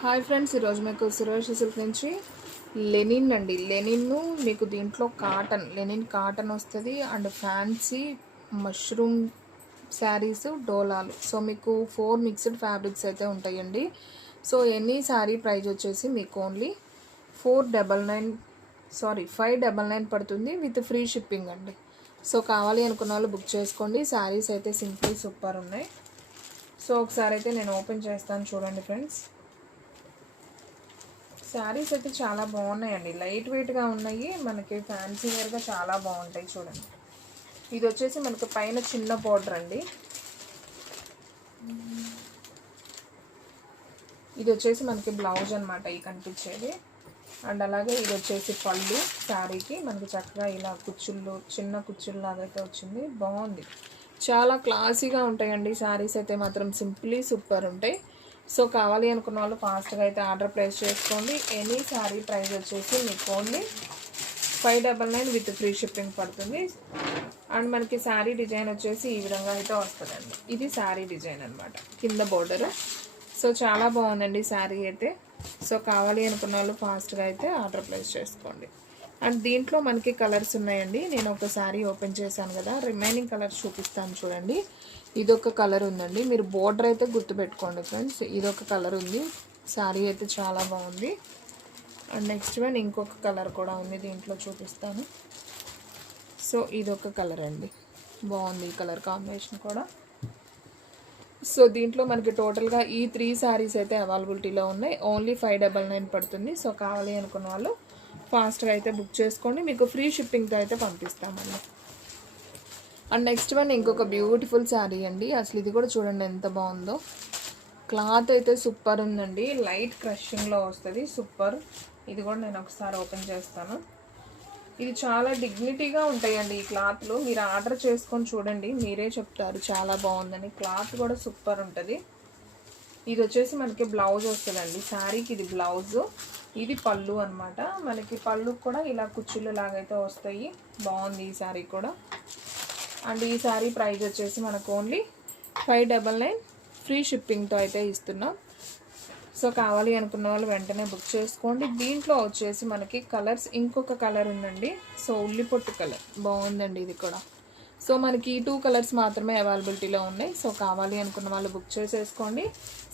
Hi friends, ఈరోజు మీకు Suresh silk నుంచి లెనిన్ అండి. లెనిన్ మీకు దీంట్లో లెనిన్ కాటన్ వస్తుంది అండ్ ఫ్యాన్సీ మష్రూమ్ శారీస్ డోలాలు. సో మీకు 4 మిక్స్డ్ ఫ్యాబ్రిక్స్ అయితే ఉంటాయండి. సో ఎనీ శారీ ప్రైస్ వచ్చేసి మీకు ఓన్లీ 599 పడుతుంది విత్ ఫ్రీ షిప్పింగ్ అండి. సో కావాలి అనుకున్న వాళ్ళు బుక్ చేసుకోండి. శారీస్ అయితే సింపుల్ సూపర్ ఉన్నాయి. సో ఒకసారి అయితే నేను ఓపెన్ చేస్తాను, చూడండి ఫ్రెండ్స్. శారీస్ అయితే చాలా బాగున్నాయండి, లైట్ వెయిట్గా ఉన్నాయి, మనకి ఫ్యాన్సీ వేర్గా చాలా బాగుంటాయి. చూడండి, ఇది వచ్చేసి మనకి పైన చిన్న బోర్డర్ అండి. ఇది వచ్చేసి మనకి బ్లౌజ్ అనమాట, ఈ కనిపించేది. అండ్ అలాగే ఇది వచ్చేసి పళ్ళు. శారీకి మనకి చక్కగా ఇలా కుచ్చుళ్ళు, చిన్న కుచ్చుళ్ళు లాగైతే వచ్చింది, బాగుంది. చాలా క్లాసీగా ఉంటాయండి శారీస్ అయితే మాత్రం, సింప్లీ సూపర్ ఉంటాయి. సో కావాలి అనుకున్న వాళ్ళు ఫాస్ట్గా అయితే ఆర్డర్ ప్లేస్ చేసుకోండి. ఎనీ శారీ ప్రైస్ వచ్చేసి మీకు ఓన్లీ 599 విత్ ఫ్రీ షిప్పింగ్ పడుతుంది. అండ్ మనకి శారీ డిజైన్ వచ్చేసి ఈ విధంగా అయితే వస్తుందండి. ఇది శారీ డిజైన్ అనమాట, కింద బోర్డర్. సో చాలా బాగుందండి శారీ అయితే. సో కావాలి అనుకున్న వాళ్ళు ఫాస్ట్గా అయితే ఆర్డర్ ప్లేస్ చేసుకోండి. అండ్ దీంట్లో మనకి కలర్స్ ఉన్నాయండి. నేను ఒక శారీ ఓపెన్ చేశాను కదా, రిమైనింగ్ కలర్స్ చూపిస్తాను చూడండి. ఇదొక కలర్ ఉందండి, మీరు బోర్డర్ అయితే గుర్తుపెట్టుకోండి ఫ్రెండ్స్. ఇదొక కలర్ ఉంది, శారీ అయితే చాలా బాగుంది. అండ్ నెక్స్ట్ వన్ ఇంకొక కలర్ కూడా ఉంది, దీంట్లో చూపిస్తాను. సో ఇదొక కలర్ అండి, బాగుంది ఈ కలర్ కాంబినేషన్ కూడా. సో దీంట్లో మనకి టోటల్గా ఈ 3 శారీస్ అయితే అవైలబిలిటీలో ఉన్నాయి. ఓన్లీ 599 పడుతుంది. సో కావాలి అనుకున్న వాళ్ళు ఫాస్ట్గా అయితే బుక్ చేసుకోండి, మీకు ఫ్రీ షిప్పింగ్తో అయితే పంపిస్తామండి. అండ్ నెక్స్ట్ వన్ ఇంకొక బ్యూటిఫుల్ శారీ అండి. అసలు ఇది కూడా చూడండి ఎంత బాగుందో. క్లాత్ అయితే సూపర్ ఉందండి, లైట్ క్రషింగ్లో వస్తుంది, సూపర్. ఇది కూడా నేను ఒకసారి ఓపెన్ చేస్తాను. ఇది చాలా డిగ్నిటీగా ఉంటాయండి ఈ క్లాత్లు. మీరు ఆర్డర్ చేసుకొని చూడండి, మీరే చెప్తారు చాలా బాగుందని. క్లాత్ కూడా సూపర్ ఉంటుంది. ఇది వచ్చేసి మనకి బ్లౌజ్ వస్తుందండి శారీకి, ఇది బ్లౌజు, ఇది పళ్ళు అనమాట. మనకి పళ్ళు కూడా ఇలా కుచ్చులు లాగైతే వస్తాయి, బాగుంది ఈ శారీ కూడా. అండ్ ఈ శారీ ప్రైస్ వచ్చేసి మనకు ఓన్లీ 599 ఫ్రీ షిప్పింగ్తో అయితే ఇస్తున్నాం. సో కావాలి అనుకున్న వాళ్ళు వెంటనే బుక్ చేసుకోండి. దీంట్లో వచ్చేసి మనకి కలర్స్ ఇంకొక కలర్ ఉందండి. సో ఉల్లిపొట్టు కలర్ బాగుందండి ఇది కూడా. సో మనకి ఈ 2 కలర్స్ మాత్రమే అవైలబిలిటీలో ఉన్నాయి. సో కావాలి అనుకున్న వాళ్ళు బుక్ చేసేసుకోండి.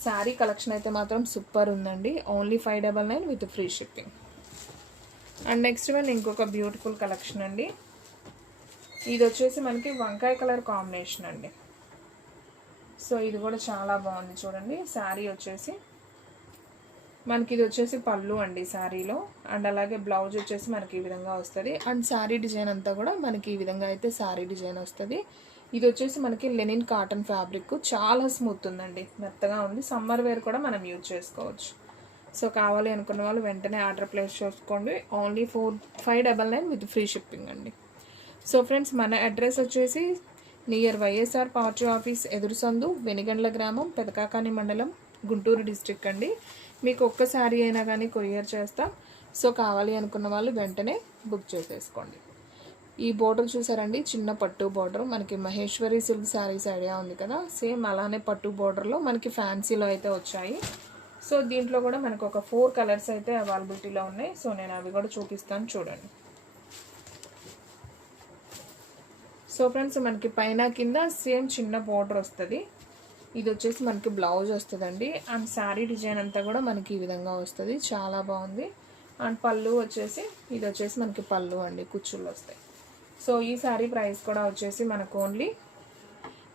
శారీ కలెక్షన్ అయితే మాత్రం సూపర్ ఉందండి, only 599 with free shipping. And next one ఇంకొక బ్యూటిఫుల్ కలెక్షన్ అండి. ఇది వచ్చేసి మనకి వంకాయ కలర్ కాంబినేషన్ అండి. సో ఇది కూడా చాలా బాగుంది చూడండి. శారీ వచ్చేసి మనకి ఇది వచ్చేసి పళ్ళు అండి శారీలో. అండ్ అలాగే బ్లౌజ్ వచ్చేసి మనకి ఈ విధంగా వస్తుంది. అండ్ శారీ డిజైన్ అంతా కూడా మనకి ఈ విధంగా అయితే శారీ డిజైన్ వస్తుంది. ఇది వచ్చేసి మనకి లెనిన్ కాటన్ ఫ్యాబ్రిక్, చాలా స్మూత్ ఉందండి, మెత్తగా ఉంది. సమ్మర్ వేర్ కూడా మనం యూజ్ చేసుకోవచ్చు. సో కావాలి అనుకున్న వాళ్ళు వెంటనే ఆర్డర్ ప్లేస్ చేసుకోండి. ఓన్లీ 599 విత్ ఫ్రీ షిప్పింగ్ అండి. సో ఫ్రెండ్స్, మన అడ్రస్ వచ్చేసి నియర్ వైఎస్ఆర్ పార్టీ ఆఫీస్ ఎదురు సందు, వెనిగండ్ల గ్రామం, పెదకాకాని మండలం, గుంటూరు డిస్ట్రిక్ట్ అండి. మీకు ఒక్క శారీ అయినా కానీ కొరియర్ చేస్తాం. సో కావాలి అనుకున్న వాళ్ళు వెంటనే బుక్ చేసేసుకోండి. ఈ బోర్డర్ చూసారండి, చిన్న పట్టు బోర్డర్. మనకి మహేశ్వరి సిల్క్ శారీస్ ఐడియా ఉంది కదా, సేమ్ అలానే పట్టు బోర్డర్లో మనకి ఫ్యాన్సీలో అయితే వచ్చాయి. సో దీంట్లో కూడా మనకు ఒక 4 కలర్స్ అయితే అవైలబిలిటీలో ఉన్నాయి. సో నేను అవి కూడా చూపిస్తాను చూడండి. సో ఫ్రెండ్స్, మనకి పైన కింద సేమ్ చిన్న బోర్డర్ వస్తుంది. ఇది వచ్చేసి మనకి బ్లౌజ్ వస్తుందండి. అండ్ శారీ డిజైన్ అంతా కూడా మనకి ఈ విధంగా వస్తుంది, చాలా బాగుంది. అండ్ పళ్ళు వచ్చేసి ఇది వచ్చేసి మనకి పళ్ళు అండి, కుచ్చుళ్ళు వస్తాయి. సో ఈ శారీ ప్రైస్ కూడా వచ్చేసి మనకు ఓన్లీ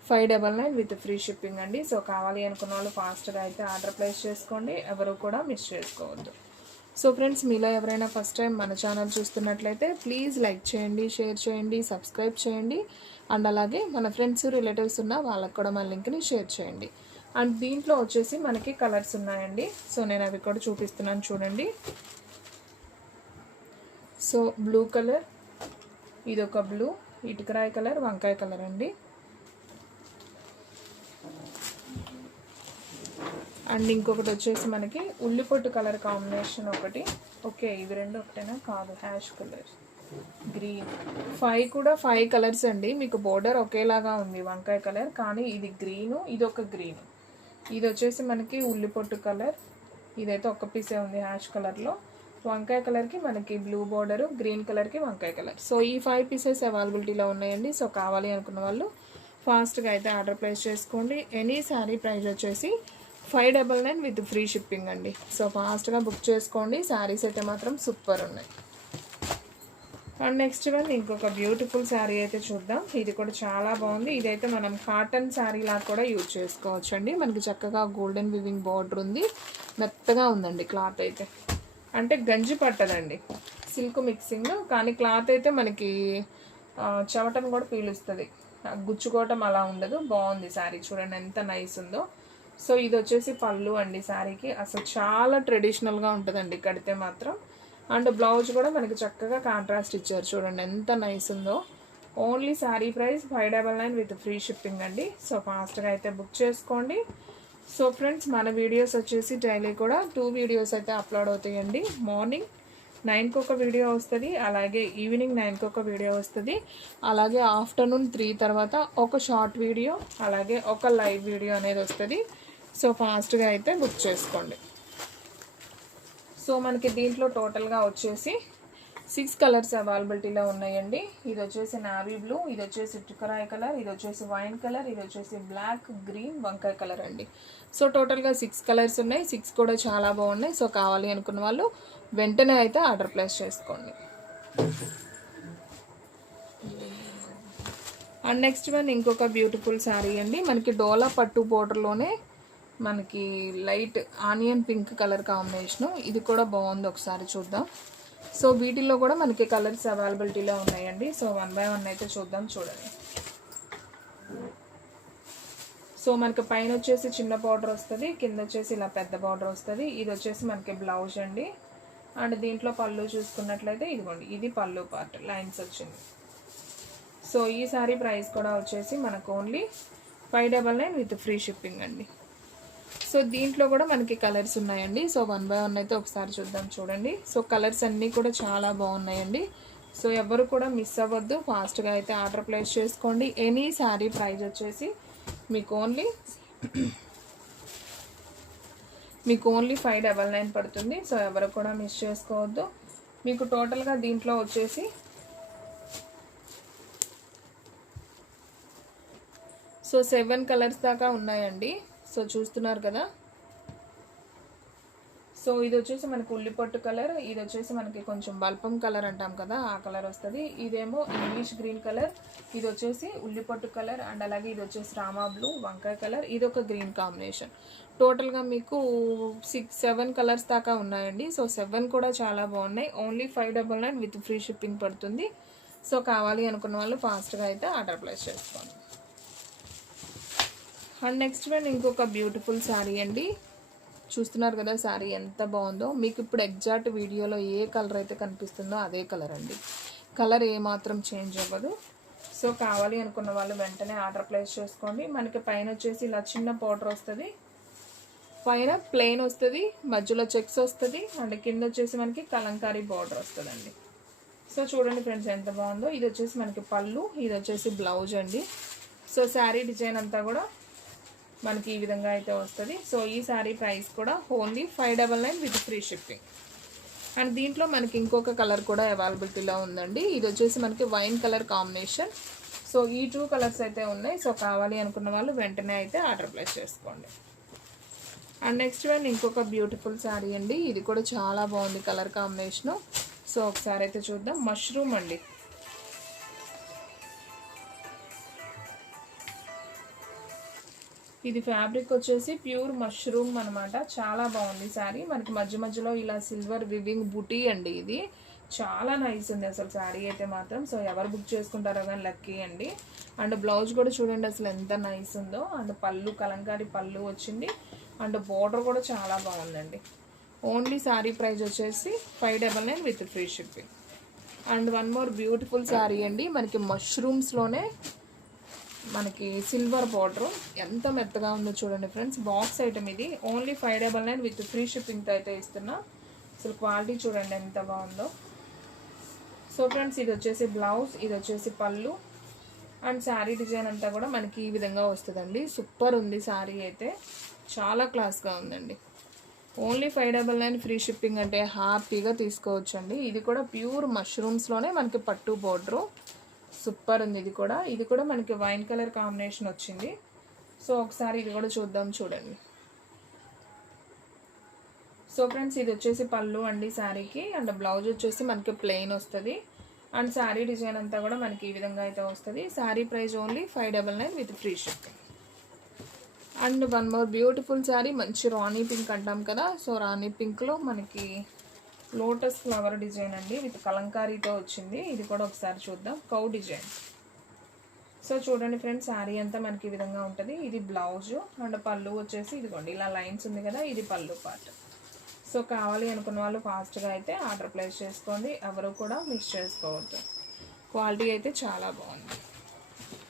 599 విత్ ఫ్రీ షిప్పింగ్ అండి. సో కావాలి అనుకున్న వాళ్ళు ఫాస్ట్గా అయితే ఆర్డర్ ప్లేస్ చేసుకోండి, ఎవరు కూడా మిస్ చేసుకోవద్దు. సో ఫ్రెండ్స్, మీలో ఎవరైనా ఫస్ట్ టైం మన ఛానల్ చూస్తున్నట్లయితే ప్లీజ్ లైక్ చేయండి, షేర్ చేయండి, సబ్స్క్రైబ్ చేయండి. అండ్ అలాగే మన ఫ్రెండ్స్ రిలేటివ్స్ ఉన్న వాళ్ళకు కూడా మన లింక్ని షేర్ చేయండి. అండ్ దీంట్లో వచ్చేసి మనకి కలర్స్ ఉన్నాయండి. సో నేను అవి కూడా చూపిస్తున్నాను చూడండి. సో బ్లూ కలర్, ఇదొక బ్లూ, ఇటుకరాయి కలర్, వంకాయ కలర్ అండి. అండ్ ఇంకొకటి వచ్చేసి మనకి ఉల్లిపొట్టు కలర్ కాంబినేషన్ ఒకటి. ఓకే, ఇవి రెండు ఒకటేనా? కాదు, హ్యాష్ కలర్, గ్రీన్. 5 కలర్స్ అండి. మీకు బోర్డర్ ఒకేలాగా ఉంది వంకాయ కలర్, కానీ ఇది గ్రీను, ఇది ఒక గ్రీను. ఇది వచ్చేసి మనకి ఉల్లిపొట్టు కలర్, ఇదైతే ఒక్క పీసే ఉంది హ్యాష్ కలర్లో. వంకాయ కలర్కి మనకి బ్లూ బార్డరు, గ్రీన్ కలర్కి వంకాయ కలర్. సో ఈ 5 పీసెస్ అవైలబిలిటీలో ఉన్నాయండి. సో కావాలి అనుకున్న వాళ్ళు ఫాస్ట్గా అయితే ఆర్డర్ ప్లేస్ చేసుకోండి. ఎనీ శారీ ప్రైస్ వచ్చేసి 599 విత్ ఫ్రీ షిప్పింగ్ అండి. సో ఫాస్ట్గా బుక్ చేసుకోండి. శారీస్ అయితే మాత్రం సూపర్ ఉన్నాయి. అండ్ నెక్స్ట్ వన్ ఇంకొక బ్యూటిఫుల్ శారీ అయితే చూద్దాం. ఇది కూడా చాలా బాగుంది. ఇదైతే మనం కాటన్ శారీ లాగా కూడా యూజ్ చేసుకోవచ్చు అండి. మనకి చక్కగా గోల్డెన్ వివింగ్ బార్డర్ ఉంది. మెత్తగా ఉందండి క్లాత్ అయితే, అంటే గంజి పట్టదండి, సిల్క్ మిక్సింగ్. కానీ క్లాత్ అయితే మనకి చెమటను కూడా పీలుస్తుంది, గుచ్చుకోవటం అలా ఉండదు. బాగుంది శారీ, చూడండి ఎంత నైస్ ఉందో. సో ఇది వచ్చేసి పళ్ళు అండి శారీకి. అసలు చాలా ట్రెడిషనల్గా ఉంటుందండి కడితే మాత్రం. అండ్ బ్లౌజ్ కూడా మనకి చక్కగా కాంట్రాస్ట్ ఇచ్చారు, చూడండి ఎంత నైస్ ఉందో. Only sari price 599 with free shipping అండి. సో ఫాస్ట్గా అయితే బుక్ చేసుకోండి. సో ఫ్రెండ్స్, మన వీడియోస్ వచ్చేసి డైలీ కూడా 2 వీడియోస్ అయితే అప్లోడ్ అవుతాయండి. మార్నింగ్ 9కి ఒక వీడియో వస్తుంది, అలాగే ఈవినింగ్ 9కి ఒక వీడియో వస్తుంది, అలాగే ఆఫ్టర్నూన్ 3 తర్వాత ఒక షార్ట్ వీడియో, అలాగే ఒక లైవ్ వీడియో అనేది వస్తుంది. సో ఫాస్ట్గా అయితే బుక్ చేసుకోండి. సో మనకి దీంట్లో టోటల్గా వచ్చేసి 6 కలర్స్ అవైలబిలిటీలో ఉన్నాయండి. ఇది వచ్చేసి నావీ బ్లూ, ఇది వచ్చేసి టికరాయ్ కలర్, ఇది వచ్చేసి వైన్ కలర్, ఇది వచ్చేసి బ్లాక్, గ్రీన్, వంకాయ కలర్ అండి. సో టోటల్గా 6 కలర్స్ ఉన్నాయి. 6 కూడా చాలా బాగున్నాయి. సో కావాలి అనుకున్న వాళ్ళు వెంటనే అయితే ఆర్డర్ ప్లేస్ చేసుకోండి. అండ్ నెక్స్ట్ వన్ ఇంకొక బ్యూటిఫుల్ శారీ అండి. మనకి డోలా పట్టు బోర్డర్లోనే మనకి light onion pink colour combination. ఇది కూడా బాగుంది, ఒకసారి చూద్దాం. సో వీటిల్లో కూడా మనకి కలర్స్ అవైలబిలిటీలో ఉన్నాయండి. సో 1 బై 1 అయితే చూద్దాం, చూడండి. సో మనకి పైన వచ్చేసి చిన్న బార్డర్ వస్తుంది, కింద వచ్చేసి ఇలా పెద్ద బార్డర్ వస్తుంది. ఇది వచ్చేసి మనకి బ్లౌజ్ అండి. అండ్ దీంట్లో పళ్ళు చూసుకున్నట్లయితే ఇదిగోండి, ఇది పళ్ళు పార్ట్ లైన్స్ వచ్చింది. సో ఈ సారీ ప్రైస్ కూడా వచ్చేసి మనకు ఓన్లీ 599 విత్ ఫ్రీ షిప్పింగ్ అండి. సో దీంట్లో కూడా మనకి కలర్స్ ఉన్నాయండి. సో 1 బై 1 అయితే ఒకసారి చూద్దాం, చూడండి. సో కలర్స్ అన్నీ కూడా చాలా బాగున్నాయండి. సో ఎవరు కూడా మిస్ అవ్వద్దు, ఫాస్ట్గా అయితే ఆర్డర్ ప్లేస్ చేసుకోండి. ఎనీ శారీ ప్రైస్ వచ్చేసి మీకు ఓన్లీ 599 పడుతుంది. సో ఎవరు కూడా మిస్ చేసుకోవద్దు. మీకు టోటల్గా దీంట్లో వచ్చేసి సో 7 కలర్స్ దాకా ఉన్నాయండి. సో చూస్తున్నారు కదా. సో ఇది వచ్చేసి మనకు ఉల్లిపట్టు కలర్, ఇది వచ్చేసి మనకి కొంచెం బల్పం కలర్ అంటాం కదా, ఆ కలర్ వస్తుంది. ఇదేమో ఇంగ్లీష్ గ్రీన్ కలర్, ఇది వచ్చేసి ఉల్లిపట్టు కలర్, అండ్ అలాగే ఇది వచ్చేసి రామా బ్లూ, వంకాయ కలర్, ఇది ఒక గ్రీన్ కాంబినేషన్. టోటల్గా మీకు 7 కలర్స్ దాకా ఉన్నాయండి. సో 7 కూడా చాలా బాగున్నాయి. ఓన్లీ 599 విత్ ఫ్రీ షిప్పింగ్ పడుతుంది. సో కావాలి అనుకున్న వాళ్ళు ఫాస్ట్గా అయితే ఆర్డర్ ప్లేస్ చేసుకోండి. అండ్ నెక్స్ట్ వన్ ఇంకొక బ్యూటిఫుల్ శారీ అండి. చూస్తున్నారు కదా శారీ ఎంత బాగుందో. మీకు ఇప్పుడు ఎగ్జాక్ట్ వీడియోలో ఏ కలర్ అయితే కనిపిస్తుందో అదే కలర్ అండి. కలర్ ఏమాత్రం చేంజ్ అవ్వదు. సో కావాలి అనుకున్న వాళ్ళు వెంటనే ఆర్డర్ ప్లేస్ చేసుకోండి. మనకి పైన వచ్చేసి ఇలా చిన్న పౌడర్ వస్తుంది, పైన ప్లెయిన్ వస్తుంది, మధ్యలో చెక్స్ వస్తుంది, అండ్ కింద వచ్చేసి మనకి కలంకారీ బార్డర్ వస్తుందండి. సో చూడండి ఫ్రెండ్స్ ఎంత బాగుందో. ఇది వచ్చేసి మనకి పళ్ళు, ఇది వచ్చేసి బ్లౌజ్ అండి. సో శారీ డిజైన్ అంతా కూడా మనకి ఈ విధంగా అయితే వస్తుంది. సో ఈ శారీ ప్రైస్ కూడా only 599 with free shipping. And దీంట్లో మనకి ఇంకొక కలర్ కూడా అవైలబిలిటీలో ఉందండి. ఇది వచ్చేసి మనకి వైన్ కలర్ కాంబినేషన్. సో ఈ 2 కలర్స్ అయితే ఉన్నాయి. సో కావాలి అనుకున్న వాళ్ళు వెంటనే అయితే ఆర్డర్ ప్లేస్ చేసుకోండి. అండ్ నెక్స్ట్ వన్ ఇంకొక బ్యూటిఫుల్ శారీ అండి. ఇది కూడా చాలా బాగుంది కలర్ కాంబినేషను. సో ఒకసారి అయితే చూద్దాం. మష్రూమ్ అండి. ఇది ఫ్యాబ్రిక్ వచ్చేసి ప్యూర్ మష్రూమ్ అనమాట. చాలా బాగుంది శారీ. మనకి మధ్య మధ్యలో ఇలా సిల్వర్ వివింగ్ బుటీ అండి. ఇది చాలా నైస్ ఉంది అసలు శారీ అయితే మాత్రం. సో ఎవరు బుక్ చేసుకుంటారో కానీ లక్కీ అండి. అండ్ బ్లౌజ్ కూడా చూడండి అసలు ఎంత నైస్ ఉందో. అండ్ పళ్ళు కలంకారీ పళ్ళు వచ్చింది, అండ్ బోర్డర్ కూడా చాలా బాగుందండి. ఓన్లీ శారీ ప్రైస్ వచ్చేసి 599 with free shipping. And one more beautiful sari అండి. మనకి మష్రూమ్స్లోనే మనకి సిల్వర్ బార్డర్ ఎంత మెత్తగా ఉందో చూడండి ఫ్రెండ్స్. బాక్స్ ఐటమ్ ఇది. ఓన్లీ 599 విత్ ఫ్రీ షిప్పింగ్తో అయితే ఇస్తున్నా. అసలు క్వాలిటీ చూడండి ఎంత బాగుందో. సో ఫ్రెండ్స్ ఇది వచ్చేసి బ్లౌజ్, ఇది వచ్చేసి పళ్ళు, అండ్ శారీ డిజైన్ అంతా కూడా మనకి ఈ విధంగా వస్తుందండి. సూపర్ ఉంది శారీ అయితే, చాలా క్లాస్గా ఉందండి. ఓన్లీ 599 ఫ్రీ షిప్పింగ్ అంటే హ్యాపీగా తీసుకోవచ్చండి. ఇది కూడా ప్యూర్ మష్రూమ్స్లోనే మనకి పట్టు బోర్డరు, సూపర్ ఉంది. ఇది కూడా మనకి వైన్ కలర్ కాంబినేషన్ వచ్చింది. సో ఒకసారి ఇది కూడా చూద్దాం, చూడండి. సో ఫ్రెండ్స్, ఇది వచ్చేసి పళ్ళు అండి శారీకి, అండ్ బ్లౌజ్ వచ్చేసి మనకి ప్లెయిన్ వస్తుంది. అండ్ శారీ డిజైన్ అంతా కూడా మనకి ఈ విధంగా అయితే వస్తుంది. Sari price only 599 with free shipping. And one more beautiful sari, మంచి రాణి పింక్ అంటాం కదా, సో రాణి పింక్లో మనకి లోటస్ ఫ్లవర్ డిజైన్ అండి విత్ కలంకారీతో వచ్చింది. ఇది కూడా ఒకసారి చూద్దాం, కౌ డిజైన్. సో చూడండి ఫ్రెండ్స్, శారీ అంతా మనకి ఈ విధంగా ఉంటుంది. ఇది బ్లౌజ్ అండ్ పళ్ళు వచ్చేసి ఇదిగోండి ఇలా లైన్స్ ఉంది కదా, ఇది పళ్ళు పార్ట్. సో కావాలి అనుకున్న వాళ్ళు ఫాస్ట్గా అయితే ఆర్డర్ ప్లేస్ చేసుకోండి, ఎవరు కూడా మిస్ చేసుకోవద్దు. క్వాలిటీ అయితే చాలా బాగుంది.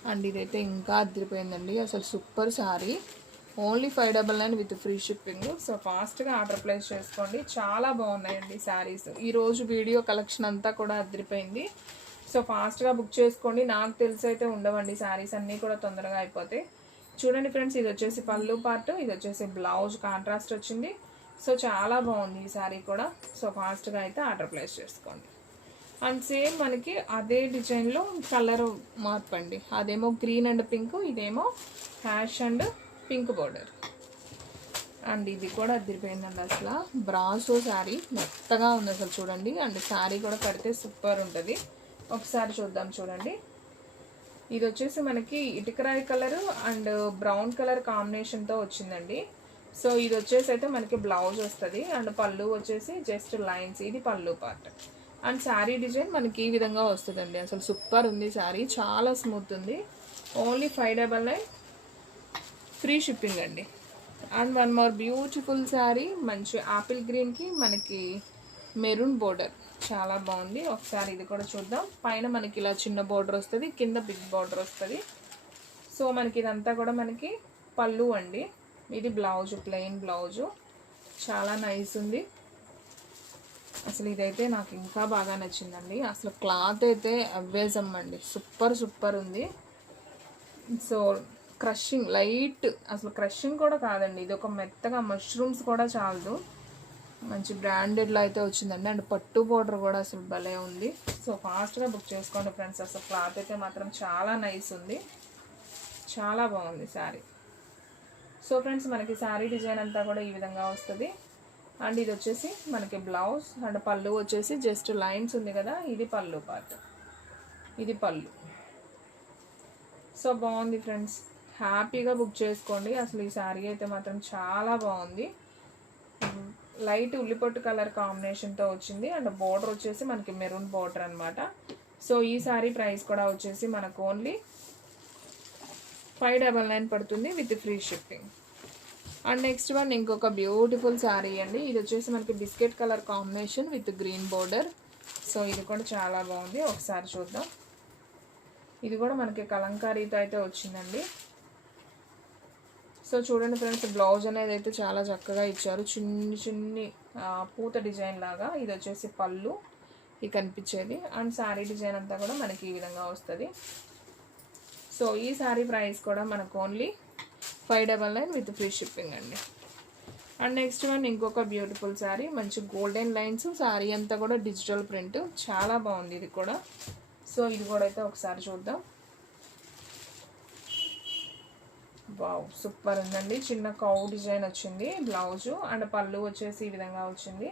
అండ్ ఇదైతే ఇంకా అదిరిపోయిందండి, అసలు super sari. Only 599 with free shipping. So ఫాస్ట్గా ఆర్డర్ ప్లేస్ చేసుకోండి, చాలా బాగున్నాయండి శారీస్. ఈరోజు వీడియో కలెక్షన్ అంతా కూడా అదిరిపోయింది. సో ఫాస్ట్గా బుక్ చేసుకోండి. నాకు తెలిసి అయితే ఉండవండి శారీస్, అన్నీ కూడా తొందరగా అయిపోతాయి. చూడండి ఫ్రెండ్స్, ఇది వచ్చేసి పళ్ళు పార్ట్, ఇది వచ్చేసి బ్లౌజ్ కాంట్రాస్ట్ వచ్చింది. సో చాలా బాగుంది ఈ శారీ కూడా. సో ఫాస్ట్గా అయితే ఆర్డర్ ప్లేస్ చేసుకోండి. అండ్ సేమ్ మనకి అదే డిజైన్లో కలర్ మార్పు అండి, అదేమో గ్రీన్ అండ్ పింక్, ఇదేమో hash and pink border. And ఇది కూడా అదిరిపోయిందండి, అసలు బ్రాసో శారీ మెత్తగా ఉంది అసలు చూడండి. అండ్ శారీ కూడా కడితే సూపర్ ఉంటుంది. ఒకసారి చూద్దాం, చూడండి. ఇది వచ్చేసి మనకి ఇటుకరాయి కలర్ అండ్ బ్రౌన్ కలర్ కాంబినేషన్తో వచ్చిందండి. సో ఇది వచ్చేసి అయితే మనకి బ్లౌజ్ వస్తుంది అండ్ పళ్ళు వచ్చేసి జస్ట్ లైన్స్, ఇది పళ్ళు పార్ట్. అండ్ శారీ డిజైన్ మనకి ఈ విధంగా వస్తుందండి, అసలు సూపర్ ఉంది శారీ, చాలా స్మూత్ ఉంది. ఓన్లీ 599 ఫ్రీ షిప్పింగ్ అండి. And one more beautiful sari, మంచి ఆపిల్ గ్రీన్కి మనకి మెరూన్ బోర్డర్, చాలా బాగుంది. ఒకసారి ఇది కూడా చూద్దాం. పైన మనకి ఇలా చిన్న బోర్డర్ వస్తుంది, కింద బిగ్ బోర్డర్ వస్తుంది. సో మనకి ఇదంతా కూడా మనకి పళ్ళు అండి, ఇది బ్లౌజ్, ప్లెయిన్ బ్లౌజు, చాలా నైస్ ఉంది. అసలు ఇదైతే నాకు ఇంకా బాగా నచ్చిందండి. అసలు క్లాత్ అయితే అవేజమ్ అండి, సూపర్ ఉంది. సో క్రషింగ్ లైట్, అసలు క్రషింగ్ కూడా కాదండి, ఇది ఒక మెత్తగా మష్రూమ్స్ కూడా చాలదు, మంచి బ్రాండెడ్లో అయితే వచ్చిందండి. అండ్ పట్టు బోర్డర్ కూడా అసలు భలే ఉంది. సో ఫాస్ట్గా బుక్ చేసుకోండి ఫ్రెండ్స్. అసలు క్లాత్ అయితే మాత్రం చాలా నైస్ ఉంది, చాలా బాగుంది శారీ. సో ఫ్రెండ్స్, మనకి శారీ డిజైన్ అంతా కూడా ఈ విధంగా వస్తుంది. అండ్ ఇది వచ్చేసి మనకి బ్లౌజ్ అండ్ పళ్ళు వచ్చేసి జస్ట్ లైన్స్ ఉంది కదా, ఇది పళ్ళు పార్ట్, ఇది పళ్ళు. సో బాగుంది ఫ్రెండ్స్, హ్యాపీగా బుక్ చేసుకోండి. అసలు ఈ శారీ అయితే మాత్రం చాలా బాగుంది. లైట్ ఉల్లిపొట్టు కలర్ కాంబినేషన్తో వచ్చింది అండ్ బోర్డర్ వచ్చేసి మనకి మెరూన్ బోర్డర్ అనమాట. సో ఈ శారీ ప్రైస్ కూడా వచ్చేసి మనకు ఓన్లీ 599 పడుతుంది with free shipping. And next one ఇంకొక బ్యూటిఫుల్ శారీ అండి, ఇది వచ్చేసి మనకి biscuit colour combination with green border. So ఇది కూడా చాలా బాగుంది, ఒకసారి చూద్దాం. ఇది కూడా మనకి కలంకారీతో అయితే వచ్చిందండి. సో చూడండి ఫ్రెండ్స్, బ్లౌజ్ అనేది అయితే చాలా చక్కగా ఇచ్చారు, చిన్ని పూత డిజైన్ లాగా. ఇది వచ్చేసి పళ్ళు, ఇది కనిపించేది. అండ్ శారీ డిజైన్ అంతా కూడా మనకి ఈ విధంగా వస్తుంది. సో ఈ శారీ ప్రైస్ కూడా మనకు ఓన్లీ 599 విత్ ఫ్రీ షిప్పింగ్ అండి. అండ్ నెక్స్ట్ వన్ ఇంకొక బ్యూటిఫుల్ శారీ, మంచి గోల్డెన్ లైన్స్, శారీ అంతా కూడా డిజిటల్ ప్రింట్, చాలా బాగుంది ఇది కూడా. సో ఇది కూడా అయితే ఒకసారి చూద్దాం. వావ్, సూపర్ ఉందండి. చిన్న కౌ డిజైన్ వచ్చింది బ్లౌజు అండ్ పళ్ళు వచ్చేసి ఈ విధంగా వచ్చింది.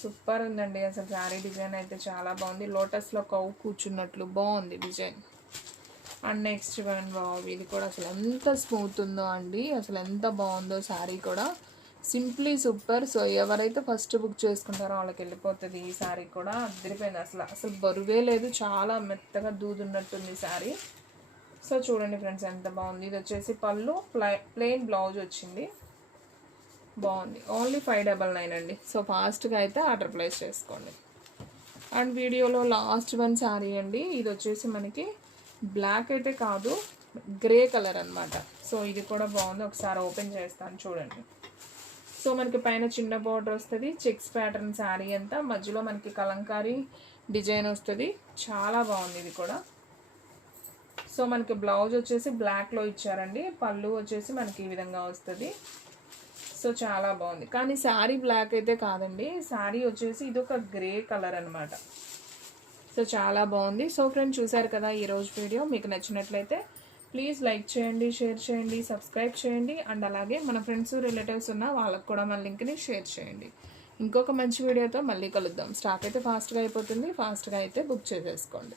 సూపర్ ఉందండి, అసలు శారీ డిజైన్ అయితే చాలా బాగుంది. లోటస్లో కౌ కూర్చున్నట్లు బాగుంది design. And next one, wow, ఇది కూడా అసలు ఎంత స్మూత్ ఉందో అండి, అసలు ఎంత బాగుందో శారీ కూడా, సింప్లీ సూపర్. సో ఎవరైతే ఫస్ట్ బుక్ చేసుకుంటారో వాళ్ళకి వెళ్ళిపోతుంది ఈ శారీ కూడా. అదిరిపోయింది, అసలు బరువే లేదు, చాలా మెత్తగా దూదున్నట్టుంది శారీ. సో చూడండి ఫ్రెండ్స్ ఎంత బాగుంది. ఇది వచ్చేసి పళ్ళు, ప్లెయిన్ బ్లౌజ్ వచ్చింది, బాగుంది. ఓన్లీ 599 అండి. సో ఫాస్ట్గా అయితే ఆర్డర్ ప్లేస్ చేసుకోండి. అండ్ వీడియోలో లాస్ట్ వన్ శారీ అండి, ఇది వచ్చేసి మనకి బ్లాక్ అయితే కాదు, గ్రే కలర్ అనమాట. సో ఇది కూడా బాగుంది, ఒకసారి ఓపెన్ చేస్తాను చూడండి. సో మనకి పైన చిన్న బోర్డర్ వస్తుంది, చెక్స్ ప్యాటర్న్ శారీ అంతా, మధ్యలో మనకి కలంకారీ డిజైన్ వస్తుంది, చాలా బాగుంది ఇది కూడా. సో మనకి బ్లౌజ్ వచ్చేసి బ్లాక్లో ఇచ్చారండి, పళ్ళు వచ్చేసి మనకి ఈ విధంగా వస్తుంది. సో చాలా బాగుంది. కానీ శారీ బ్లాక్ అయితే కాదండి, శారీ వచ్చేసి ఇది ఒక గ్రే కలర్ అనమాట. సో చాలా బాగుంది. సో ఫ్రెండ్స్ చూసారు కదా ఈరోజు వీడియో. మీకు నచ్చినట్లయితే ప్లీజ్ లైక్ చేయండి, షేర్ చేయండి, సబ్స్క్రైబ్ చేయండి. అండ్ అలాగే మన ఫ్రెండ్స్ రిలేటివ్స్ ఉన్న వాళ్ళకు కూడా మన లింక్ని షేర్ చేయండి. ఇంకొక మంచి వీడియోతో మళ్ళీ కలుద్దాం. స్టాక్ అయితే ఫాస్ట్గా అయిపోతుంది, ఫాస్ట్గా అయితే బుక్ చేసేసుకోండి.